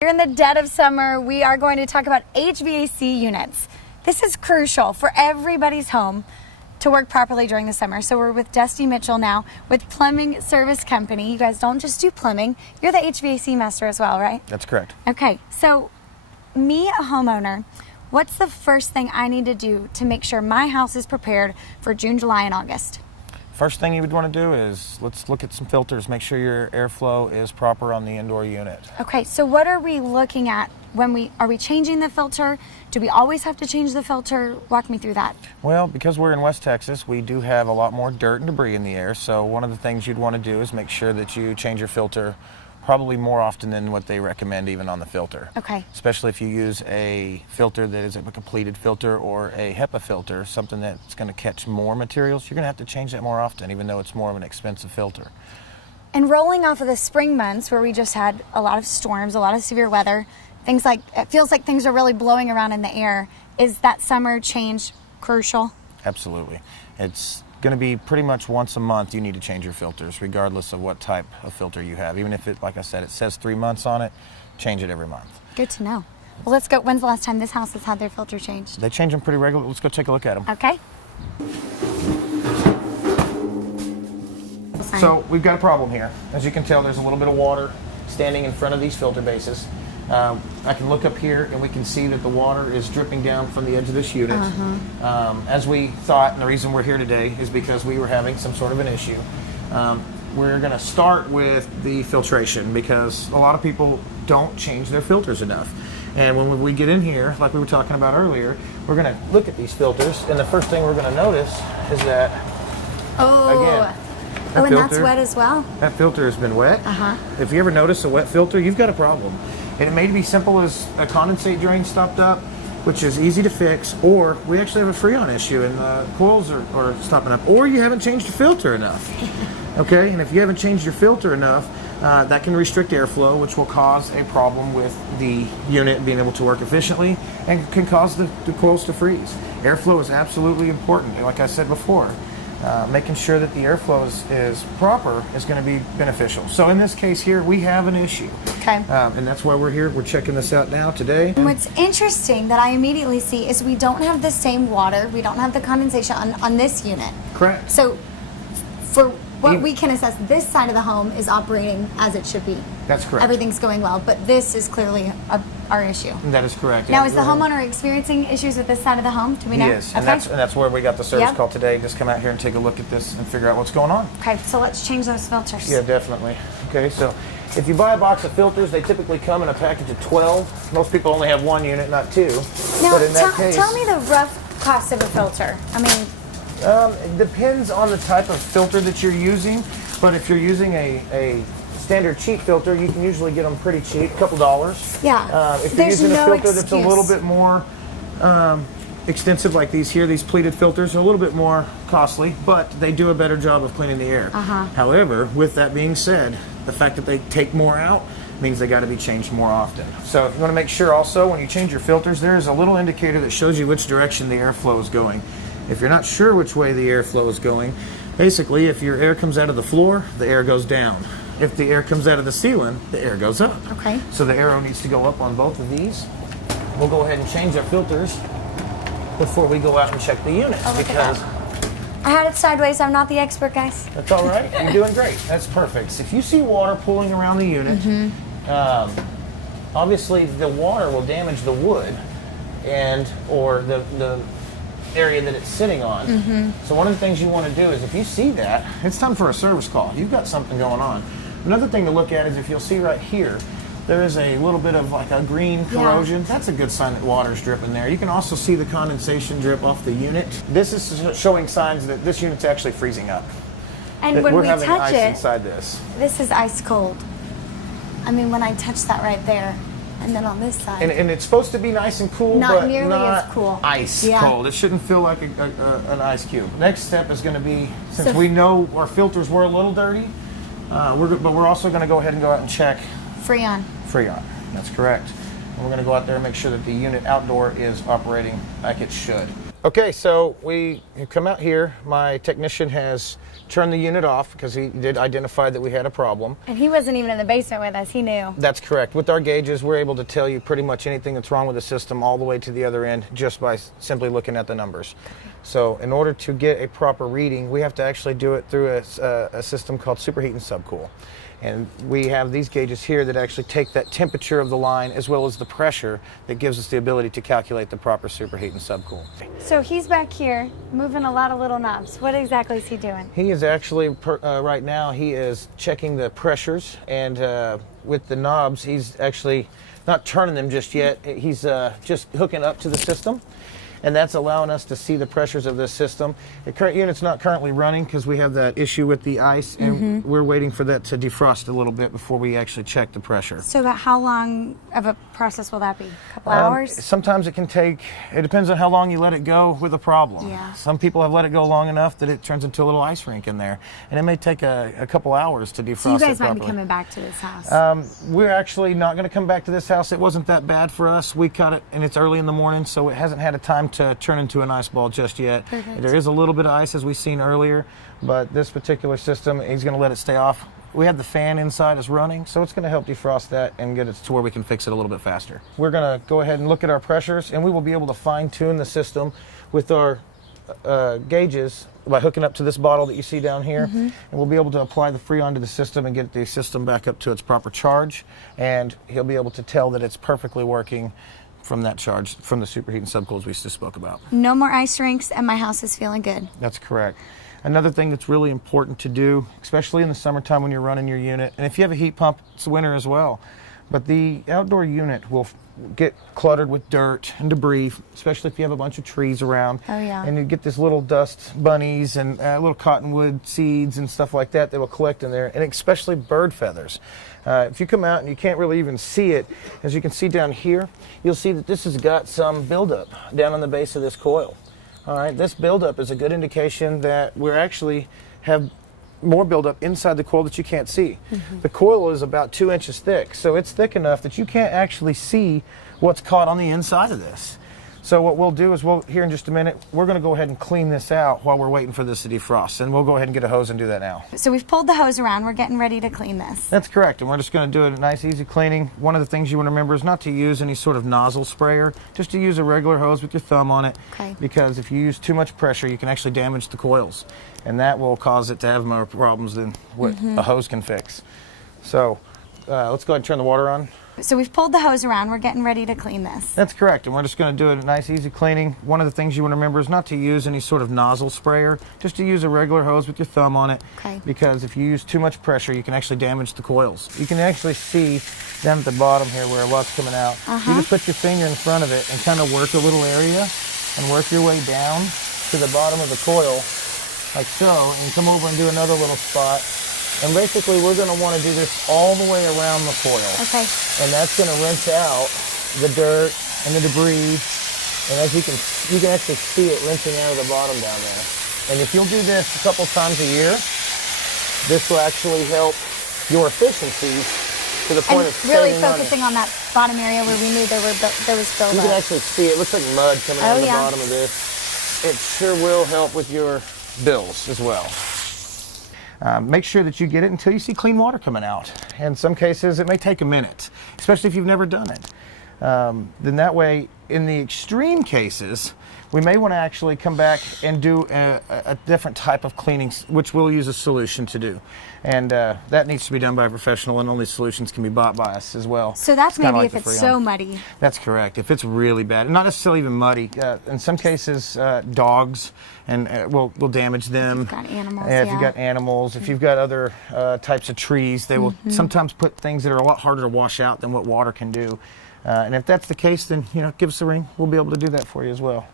Here in the dead of summer, we are going to talk about HVAC units. This is crucial for everybody's home to work properly during the summer. So we're with Dusty Mitchell now with Plumbing Service Company. You guys don't just do plumbing, you're the HVAC master as well, right? That's correct. Okay, so me, a homeowner, what's the first thing I need to do to make sure my house is prepared for June, July, and August? First thing you would want to do is let's look at some filters. Make sure your airflow is proper on the indoor unit. Okay, so what are we looking at when are we changing the filter? Do we always have to change the filter? Walk me through that. Well, because we're in West Texas, we do have a lot more dirt and debris in the air. So one of the things you'd want to do is make sure that you change your filter probably more often than what they recommend even on the filter. Okay. Especially if you use a filter that is a completed filter or a HEPA filter, something that's going to catch more materials, you're going to have to change that more often, even though it's more of an expensive filter. And rolling off of the spring months where we just had a lot of storms, a lot of severe weather, things like, it feels like things are really blowing around in the air. Is that summer change crucial? Absolutely. It's going to be pretty much once a month you need to change your filters, regardless of what type of filter you have. Even if it, like I said, it says 3 months on it, change it every month. Good to know. Well, let's go. When's the last time this house has had their filter changed? They change them pretty regularly. Let's go take a look at them. Okay. So we've got a problem here. As you can tell, there's a little bit of water standing in front of these filter bases. I can look up here and we can see that the water is dripping down from the edge of this unit. As we thought, and the reason we're here today is because we were having some sort of an issue. We're going to start with the filtration because a lot of people don't change their filters enough. And when we get in here, like we were talking about earlier, we're going to look at these filters, and the first thing we're going to notice is that, again, oh, and that's wet as well? That filter has been wet. If you ever notice a wet filter, you've got a problem. And it may be simple as a condensate drain stopped up, which is easy to fix, or we actually have a Freon issue and the coils are stopping up, or you haven't changed your filter enough. Okay, and if you haven't changed your filter enough, that can restrict airflow, which will cause a problem with the unit being able to work efficiently and can cause the coils to freeze. Airflow is absolutely important, like I said before. Making sure that the airflow is proper is going to be beneficial. So in this case here, we have an issue. Okay. And that's why we're here. We're checking this out now today. And what's interesting that I immediately see is we don't have the same water. We don't have the condensation on this unit. Correct. So for what we can assess, this side of the home is operating as it should be. That's correct. Everything's going well, but this is clearly our issue. That is correct. Now, is the homeowner experiencing issues with this side of the home? Do we know? Yes, and that's where we got the service call today. Just come out here and take a look at this and figure out what's going on. Okay, so let's change those filters. Yeah, definitely. Okay, so if you buy a box of filters, they typically come in a package of 12. Most people only have one unit, not two. Now, but in that case, tell me the rough cost of a filter. I mean, it depends on the type of filter that you're using, but if you're using a standard cheap filter, you can usually get them pretty cheap, a couple dollars. Yeah. If you're using a filter that's a excuse. little bit more extensive, like these here, these pleated filters are a little bit more costly, but they do a better job of cleaning the air. However, with that being said, the fact that they take more out means they got to be changed more often. So if you want to make sure also when you change your filters, there is a little indicator that shows you which direction the airflow is going. If you're not sure which way the airflow is going, basically if your air comes out of the floor, the air goes down. If the air comes out of the ceiling, the air goes up. Okay. So the arrow needs to go up on both of these. We'll go ahead and change our filters before we go out and check the units because I had it sideways. I'm not the expert, guys. that's all right. You're doing great. That's perfect. So if you see water pooling around the unit, obviously the water will damage the wood or the area that it's sitting on. So one of the things you want to do is if you see that, it's time for a service call. You've got something going on. Another thing to look at is if you'll see right here, there is a little bit of like a green corrosion. That's a good sign that water's dripping there. You can also see the condensation drip off the unit. This is showing signs that this unit's actually freezing up. And when we're we having touch ice it, inside this. this is ice cold. I mean, when I touch that right there, and then on this side. And it's supposed to be nice and cool, Not but nearly not as cool. ice cold. It shouldn't feel like an ice cube. Next step is going to be, since So we know our filters were a little dirty, but we're also going to go ahead and go out and check Freon. Freon. That's correct. And we're going to go out there and make sure that the unit outdoor is operating like it should. Okay, so we come out here. My technician has turned the unit off because he did identify that we had a problem. And he wasn't even in the basement with us. He knew. That's correct. With our gauges, we're able to tell you pretty much anything that's wrong with the system all the way to the other end just by simply looking at the numbers. So in order to get a proper reading, we have to actually do it through a system called superheat and subcool. And we have these gauges here that actually take that temperature of the line as well as the pressure that gives us the ability to calculate the proper superheat and subcool. So he's back here moving a lot of little knobs. What exactly is he doing? He is actually, right now, he is checking the pressures, and with the knobs, he's actually not turning them just yet. He's just hooking up to the system, and that's allowing us to see the pressures of this system. The current unit's not currently running because we have that issue with the ice, and we're waiting for that to defrost a little bit before we actually check the pressure. So about how long of a process will that be? A couple hours? Sometimes it can take, it depends on how long you let it go with a problem. Yeah. Some people have let it go long enough that it turns into a little ice rink in there, and it may take a couple hours to defrost So you guys it properly. might be coming back to this house. We're actually not going to come back to this house. It wasn't that bad for us. We cut it, and it's early in the morning, so it hasn't had a time to turn into an ice ball just yet. Perfect. There is a little bit of ice, as we've seen earlier, but this particular system, he's going to let it stay off. We have the fan inside is running, so it's going to help defrost that and get it to where we can fix it a little bit faster. We're going to go ahead and look at our pressures, and we will be able to fine-tune the system with our gauges by hooking up to this bottle that you see down here, and we'll be able to apply the Freon to the system and get the system back up to its proper charge, and he'll be able to tell that it's perfectly working from that charge, from the superheat and subcools we just spoke about. No more ice rinks, and my house is feeling good. That's correct. Another thing that's really important to do, especially in the summertime when you're running your unit, and if you have a heat pump, it's winter as well, but the outdoor unit will get cluttered with dirt and debris, especially if you have a bunch of trees around. Oh, yeah. And you get this little dust bunnies and little cottonwood seeds and stuff like that that will collect in there, and especially bird feathers. If you come out and you can't really even see it, as you can see down here, you'll see that this has got some buildup down on the base of this coil. All right, this buildup is a good indication that we actually have more buildup inside the coil that you can't see. The coil is about 2 inches thick, so it's thick enough that you can't actually see what's caught on the inside of this. So what we'll do is, here in just a minute, we're going to go ahead and clean this out while we're waiting for this to defrost, and we'll go ahead and get a hose and do that now. So we've pulled the hose around. We're getting ready to clean this. That's correct, and we're just going to do a nice, easy cleaning. One of the things you want to remember is not to use any sort of nozzle sprayer, just to use a regular hose with your thumb on it, Okay. because if you use too much pressure, you can actually damage the coils, and that will cause it to have more problems than what a hose can fix. So let's go ahead and turn the water on. So we've pulled the hose around. We're getting ready to clean this. That's correct, and we're just going to do a nice, easy cleaning. One of the things you want to remember is not to use any sort of nozzle sprayer, just to use a regular hose with your thumb on it, Okay. because if you use too much pressure, you can actually damage the coils. You can actually see down at the bottom here where a lot's coming out. You just put your finger in front of it and kind of work a little area and work your way down to the bottom of the coil, like so, and come over and do another little spot. And basically, we're going to want to do this all the way around the coil. Okay. And that's going to rinse out the dirt and the debris. And as you can actually see it rinsing out of the bottom down there. And if you'll do this a couple times a year, this will actually help your efficiencies to the point And of really saving money. focusing on that bottom area where we knew there was You can buildup. actually see it. Looks like mud coming out of the yeah. bottom of this. It sure will help with your bills as well. Make sure that you get it until you see clean water coming out. In some cases, it may take a minute, especially if you've never done it. Then that way, in the extreme cases, we may want to actually come back and do a different type of cleaning, which we'll use a solution to do. And that needs to be done by a professional, and only solutions can be bought by us as well. So that's It's kinda maybe like if the it's Freon. so muddy. That's correct. If it's really bad, not necessarily even muddy. In some cases, dogs and will damage them. If you've got animals, If yeah. you've got animals, if you've got other types of trees, they will sometimes put things that are a lot harder to wash out than what water can do. And if that's the case, then give us a ring. We'll be able to do that for you as well.